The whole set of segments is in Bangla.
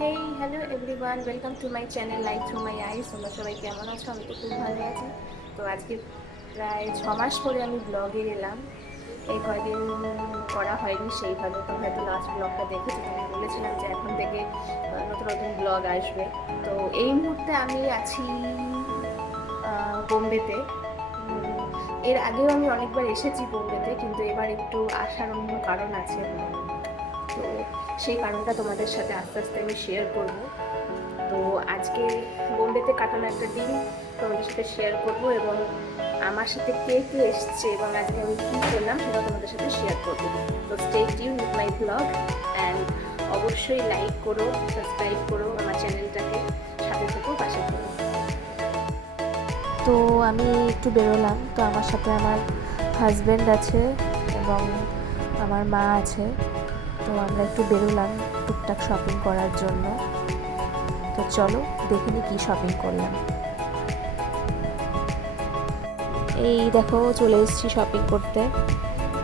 Hey hello everyone, welcome to my channel life through my eyes. তোমরা সবাই কেমন আছো? আমি তো খুব ভালো আছি। তো আজকে প্রায় 6 মাস পরে আমি ব্লগে এলাম। এই কয়দিন করা হয়নি সেইভাবে। তো হয়তো লাস্ট ব্লগটা দেখেছো, তো আমি বলেছিলাম যে এখন থেকে নতুন নতুন ব্লগ আসবে। তো এই মুহূর্তে আমি আছি বোম্বেতে। এর আগেও আমি অনেকবার এসেছি বোম্বেতে, কিন্তু এবার একটু আসার অন্য কারণ আছে। তো সেই কারণটা তোমাদের সাথে আস্তে আস্তে আমি শেয়ার করব। তো আজকে বোম্বেতে কাটানো একটা দিন তোমাদের সাথে শেয়ার করব, এবং আমার সাথে কে কে এসছে এবং আজকে আমি কী করলাম সেটা তোমাদের সাথে শেয়ার করব। তো stay tune with my blog and অবশ্যই লাইক করো, সাবস্ক্রাইব করো আমার চ্যানেলটাকে, সাথে থেকো, পাশে থেকো। তো আমি একটু বেরোলাম। তো আমার সাথে আমার হাজব্যান্ড আছে এবং আমার মা আছে। তো আমরা একটু বেরোলাম টুকটাক শপিং করার জন্য। তো চলো দেখে নি কী শপিং করলাম। এই দেখো চলে এসেছি শপিং করতে।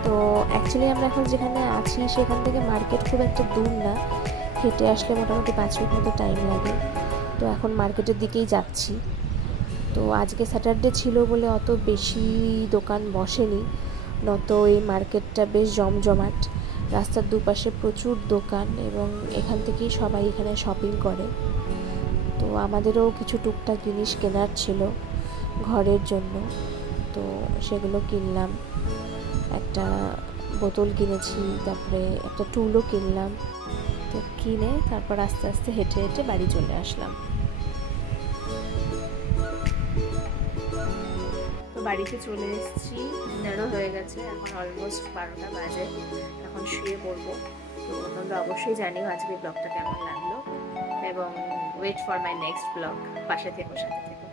তো অ্যাকচুয়ালি আমরা এখন যেখানে আছি সেখান থেকে মার্কেট খুব একটা দূর না, হেঁটে আসলে মোটামুটি 5 মিনিট মতো টাইম লাগে। তো এখন মার্কেটের দিকেই যাচ্ছি। তো আজকে স্যাটারডে ছিল বলে অত বেশি দোকান বসেনি, নত এই মার্কেটটা বেশ জমজমাট। রাস্তার দুপাশে প্রচুর দোকান এবং এখান থেকেই সবাই এখানে শপিং করে। তো আমাদেরও কিছু টুকটাক জিনিস কেনার ছিল ঘরের জন্য, তো সেগুলো কিনলাম। একটা বোতল কিনেছি, তারপরে একটা টুলও কিনলাম। তো কিনে তারপর আস্তে আস্তে হেঁটে হেঁটে বাড়ি চলে আসলাম। তো বাড়িতে চলে এসেছি, ডিনারও হয়ে গেছে, এখন অলমোস্ট 12টা বাজে। এখন শুয়ে পড়বো। তো তোমরা অবশ্যই জানিও আজকে ব্লগটা কেমন লাগলো, এবং wait for my next blog. পাশে থেকো, সাথে থেকো।